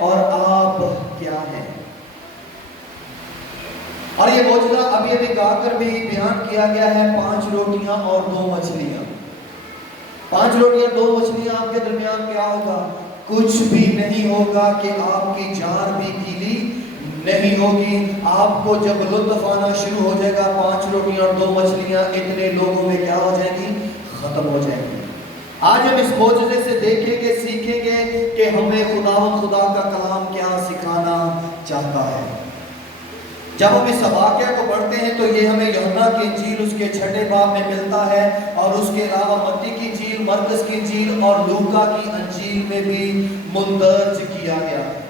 اور آپ کیا ہیں۔ اور یہ معجزہ ابھی گا کر بھی بیان کیا گیا ہے، 5 روٹیاں اور 2 مچھلیاں۔ 5 روٹیاں 2 مچھلیاں، آپ کے درمیان کیا ہوگا؟ کچھ بھی نہیں ہوگا کہ آپ کی جان بھی گیلی نہیں ہوگی۔ آپ کو جب لطف آنا شروع ہو جائے گا، 5 روٹیاں اور 2 مچھلیاں اتنے لوگوں میں کیا ہو جائیں گی؟ ختم ہو جائیں گی۔ آج ہم اس معجزے سے دیکھیں گے، سیکھیں گے کہ ہمیں خدا کا کلام کیا سکھانا چاہتا ہے۔ جب ہم اس واقعہ کو پڑھتے ہیں تو یہ ہمیں یوحنا کی انجیل اس کے 6 باب میں ملتا ہے، اور اس کے علاوہ متی کی انجیل، مرقس کی انجیل اور لوکا کی انجیل میں بھی مندرج کیا گیا ہے۔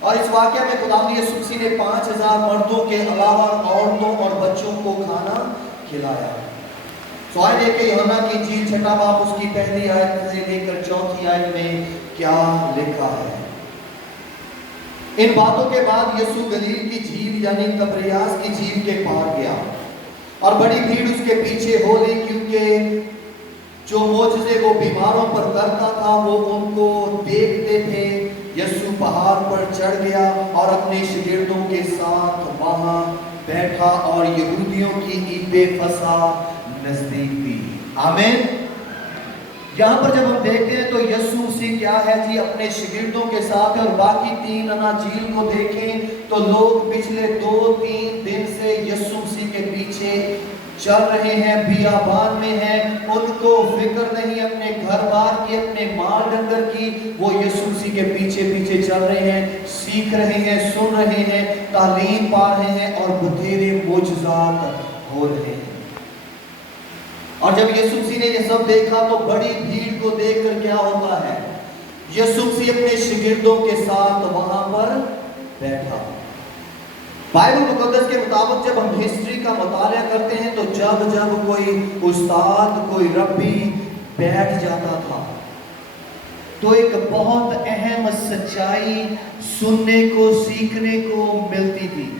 اور اس واقعہ میں خداوند یسوع مسیح نے 5000 مردوں کے علاوہ عورتوں اور بچوں کو کھانا کھلایا۔ تو آئے دیکھیں یوحنا کی انجیل 6 باب اس کی پہلی آیت سے لے کر 4 آیت میں کیا لکھا ہے۔ ان باتوں کے بعد یسوع گلیل کی جھیل یعنی تبریاس کی جھیل کے پار گیا، اور بڑی بھیڑ اس کے پیچھے ہو لی، کیونکہ جو معجزے وہ بیماروں پر کرتا تھا وہ ان کو دیکھتے تھے۔ یسوع پہاڑ پر چڑھ گیا اور اپنے شاگردوں کے ساتھ وہاں بیٹھا، اور یہودیوں کی عید فصح نزدیک تھی۔ آمین۔ یہاں پر جب ہم دیکھتے ہیں تو یسوع مسیح کیا ہے جی اپنے شاگردوں کے ساتھ، اور باقی 3 اناجیل کو دیکھیں تو لوگ پچھلے 2-3 دن سے یسوع مسیح کے پیچھے چل رہے ہیں، بیابان میں ہیں، ان کو فکر نہیں اپنے گھر بار کی، اپنے مال ڈنگر کی، وہ یسوع مسیح کے پیچھے پیچھے چل رہے ہیں، سیکھ رہے ہیں، سن رہے ہیں، تعلیم پا رہے ہیں، اور بتھیرے معجزات ہو رہے ہیں۔ اور جب یسوع مسیح نے یہ سب دیکھا تو بڑی بھیڑ کو دیکھ کر کیا ہوتا ہے؟ یسوع مسیح اپنے شاگردوں کے ساتھ وہاں پر بیٹھا۔ بائبل مقدس کے مطابق جب ہم ہسٹری کا مطالعہ کرتے ہیں تو جب کوئی استاد، کوئی ربی بیٹھ جاتا تھا تو ایک بہت اہم سچائی سننے کو، سیکھنے کو ملتی تھی۔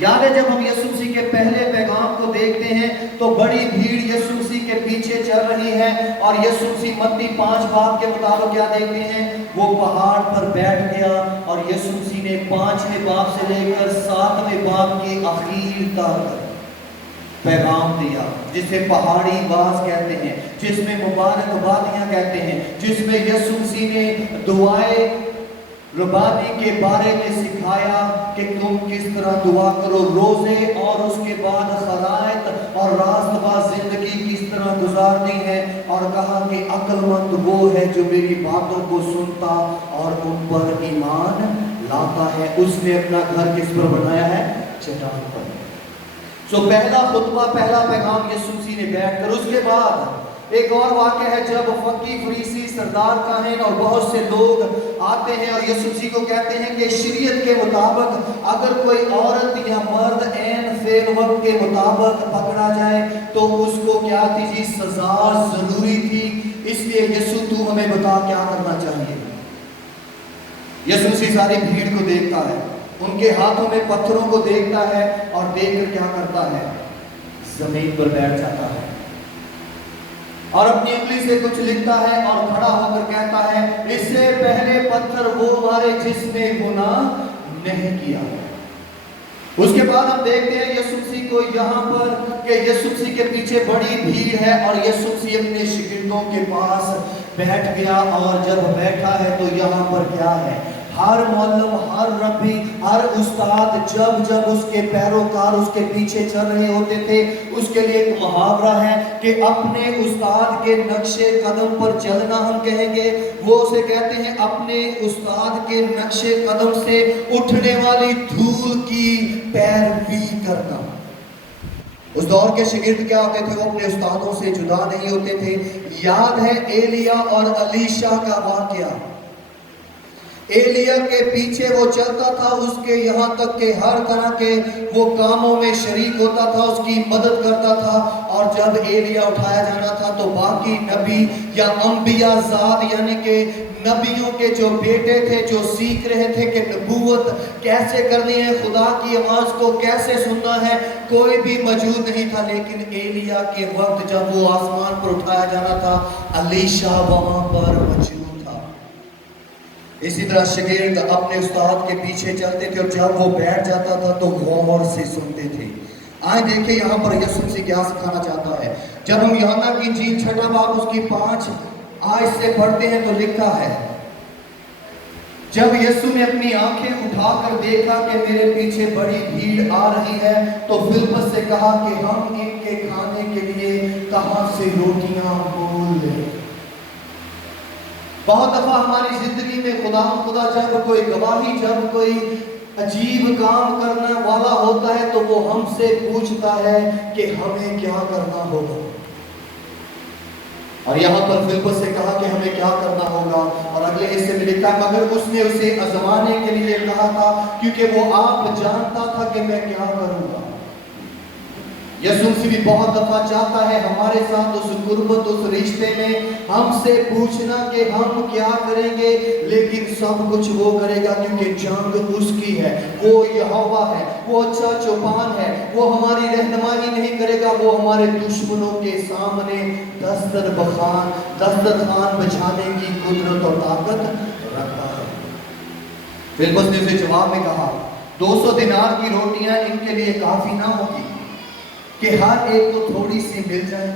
یاد ہے جب ہم یسوع مسیح کے پہلے پیغام کو دیکھتے ہیں تو بڑی بھیڑ یسوع مسیح کے پیچھے چل رہی ہے، اور یسوع مسیح متی 5 باب کے مطابق کیا دیکھتے ہیں؟ وہ پہاڑ پر بیٹھ گیا، اور یسوع مسیح نے 5ویں باب سے لے کر 7ویں باب کے اخیر تک پیغام دیا، جسے پہاڑی باز کہتے ہیں، جس میں مبارک بادیاں کہتے ہیں، جس میں یسوع مسیح نے دعائیں ربانی کے بارے میں سکھایا کہ تم کس طرح دعا کرو، روزے اور اس کے بعد خلائط اور راست باز زندگی کس طرح گزارنی ہے، اور کہا کہ عقل مند وہ ہے جو میری باتوں کو سنتا اور ان پر ایمان لاتا ہے۔ اس نے اپنا گھر کس پر بنایا ہے؟ چٹان پر۔ سو پہلا خطبہ، پہلا پیغام یسوع مسیح نے بیٹھ کر، اس کے بعد ایک اور واقعہ ہے جب فقی، فریسی، سردار، کاہن اور بہت سے لوگ آتے ہیں اور یسوع مسیح کو کہتے ہیں کہ شریعت کے مطابق اگر کوئی عورت یا مرد عین فعل وقت کے مطابق پکڑا جائے تو اس کو کیا تھی جی؟ سزا ضروری تھی۔ اس لیے یسوع تو ہمیں بتا کیا کرنا چاہیے۔ یسوع مسیح ساری بھیڑ کو دیکھتا ہے، ان کے ہاتھوں میں پتھروں کو دیکھتا ہے، اور دیکھ کر کیا کرتا ہے؟ زمین پر بیٹھ جاتا ہے، اور اپنی انگلی سے کچھ لکھتا ہے، اور کھڑا ہو کر کہتا ہے اس سے پہلے پتھر وہ مارے جس نے گناہ نہیں کیا۔ اس کے بعد ہم دیکھتے ہیں یسوع مسیح کو یہاں پر کہ یسوع مسیح کے پیچھے بڑی بھیڑ ہے، اور یسوع مسیح اپنے شاگردوں کے پاس بیٹھ گیا، اور جب بیٹھا ہے تو یہاں پر کیا ہے؟ ہر معلم، ہر ربی، ہر استاد جب اس کے پیروکار اس کے پیچھے چل رہے ہوتے تھے، اس کے لیے ایک محاورہ ہے کہ اپنے استاد کے نقش قدم پر چلنا ہم کہیں گے، وہ اسے کہتے ہیں اپنے استاد کے نقش قدم سے اٹھنے والی دھول کی پیروی کرنا۔ اس دور کے شاگرد کیا ہوتے تھے؟ وہ اپنے استادوں سے جدا نہیں ہوتے تھے۔ یاد ہے ایلیا اور الیشا کا واقعہ۔ ایلیا کے پیچھے وہ چلتا تھا، اس کے یہاں تک کہ ہر طرح کے وہ کاموں میں شریک ہوتا تھا، اس کی مدد کرتا تھا، اور جب ایلیا اٹھایا جانا تھا تو باقی نبی یا انبیاء ذات یعنی کہ نبیوں کے جو بیٹے تھے، جو سیکھ رہے تھے کہ نبوت کیسے کرنی ہے، خدا کی آواز کو کیسے سننا ہے، کوئی بھی موجود نہیں تھا۔ لیکن ایلیا کے وقت جب وہ آسمان پر اٹھایا جانا تھا، الیشا وہاں پر موجود تھا۔ اسی طرح شاگرد اپنے استاد کے پیچھے چلتے تھے اور جب وہ بیٹھ جاتا تھا تو غور سے سنتے تھے۔ آئیں دیکھیں یہاں پر یسوع مسیح کیا سکھانا چاہتا ہے۔ جب ہم یوحنا کی انجیل 6 باب اس کی 5 آیت سے پڑھتے ہیں تو لکھا ہے، جب یسوع نے اپنی آنکھیں اٹھا کر دیکھا کہ میرے پیچھے بڑی بھیڑ آ رہی ہے تو فلپس سے کہا کہ ہم ان کے کھانے کے لیے کہاں سے روٹیاں مول لیں۔ بہت دفعہ ہماری زندگی میں خدا جب کوئی گواہی، جب کوئی عجیب کام کرنے والا ہوتا ہے تو وہ ہم سے پوچھتا ہے کہ ہمیں کیا کرنا ہوگا۔ اور یہاں پر فلپس سے کہا کہ ہمیں کیا کرنا ہوگا، اور اگلے حصے میں لکھا ہے مگر اس نے اسے آزمانے کے لیے کہا تھا کیونکہ وہ آپ جانتا تھا کہ میں کیا کروں گا۔ یسوع مسیح بھی بہت دفعہ چاہتا ہے ہمارے ساتھ اس قربت، اس رشتے میں ہم سے پوچھنا کہ ہم کیا کریں گے، لیکن سب کچھ وہ کرے گا کیونکہ جنگ اس کی ہے، وہ یہوہ ہے، وہ اچھا چوپان ہے، وہ ہماری رہنمائی نہیں کرے گا، وہ ہمارے دشمنوں کے سامنے دسترخوان بچھانے کی قدرت اور طاقت رکھتا ہے۔ فلپس نے اسے جواب میں کہا 200 دینار کی روٹیاں ان کے لیے کافی نہ ہوگی کہ ہر ایک کو تھوڑی سی مل جائے۔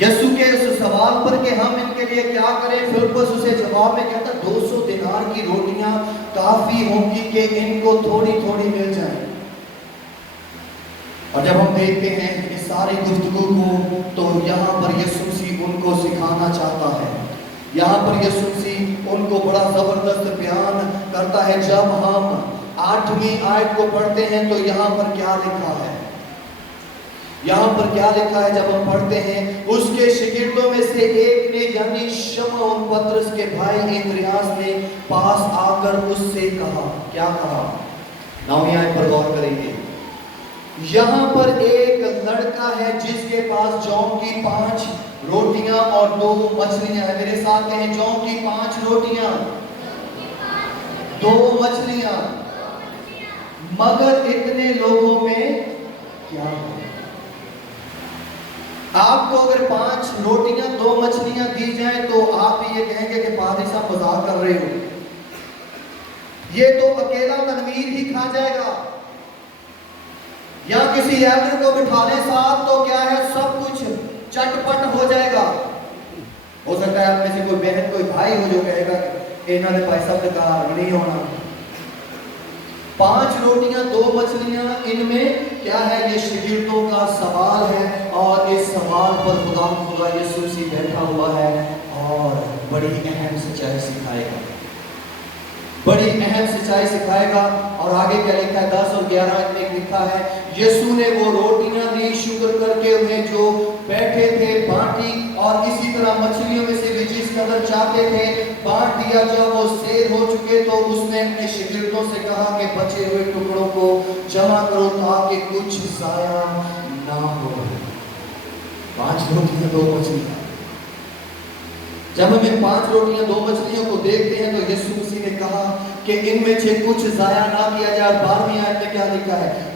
یسوع کے اس سوال پر کہ ہم ان کے لیے کیا کریں، فلپس اسے جواب میں کہتا 200 دینار کی روٹیاں کافی ہوں گی کہ ان کو تھوڑی تھوڑی مل جائیں۔ اور جب ہم دیکھتے ہیں اس ساری گفتگو کو تو یہاں پر یسوع مسیح ان کو سکھانا چاہتا ہے۔ یہاں پر یسوع مسیح ان کو بڑا زبردست بیان کرتا ہے۔ جب ہم 8ویں آیت کو پڑھتے ہیں تو یہاں پر کیا لکھا ہے، یہاں پر کیا لکھا ہے جب ہم پڑھتے ہیں، اس کے شاگردوں میں سے ایک نے یعنی شمعون پترس کے بھائی اندریاس نے پاس آ کر اس سے کہا، کیا کہا، 9ویں آیت پر غور کریں گے۔ یہاں پر ایک لڑکا ہے جس کے پاس جوں کی 5 روٹیاں اور 2 مچھلیاں ہیں۔ میرے ساتھ کہیں جوں کی 5 روٹیاں 2 مچھلیاں، مگر اتنے لوگوں میں کیا ہے؟ آپ کو اگر 5 روٹیاں 2 مچھلیاں دی جائیں تو آپ بھی یہ کہیں گے کہ پادری صاحب مذاق کر رہے ہو، یہ تو اکیلا تنویر ہی کھا جائے گا، یا کسی ایڈر کو بٹھا لیں ساتھ تو کیا ہے سب کچھ چٹ پٹ ہو جائے گا۔ ہو سکتا ہے آپ میں سے کوئی بہن کوئی بھائی ہو جو کہے گا کہ انہوں نے بھائی صاحب نے کہا نہیں ہونا۔ 5 روٹیاں 2 مچھلیاں، ان میں کیا ہے، یہ شاگردوں کا سوال ہے، اور اس سوال پر خدا یسوع مسیح بیٹھا ہوا ہے اور بڑی اہم سچائی سکھائے گا، بڑی اہم سچائی سکھائے گا۔ اور آگے کیا لکھا ہے 10 اور 11 میں لکھا ہے یسوع نے وہ روٹیاں دی، شکر کر کے انہیں جو بیٹھے تھے بانٹی، اور اسی طرح مچھلیوں میں سے بھی جس قدر چاہتے تھے بانٹ دیا۔ جب وہ سیر ہو چکے تو اس نے اپنے شاگردوں سے کہا کہ بچے ہوئے ٹکڑوں کو جمع کرو تاکہ کچھ ضائع نہ ہو۔ 5 روٹیاں 2 مچھلیاں، جب ہم ان 5 روٹیاں 2 مچھلیوں کو دیکھتے ہیں تو یسوع مسیح نے کہا کہ ان میں سے کچھ ضائع نہ کیا جائے۔ 12ویں آیت میں کیا لکھا ہے،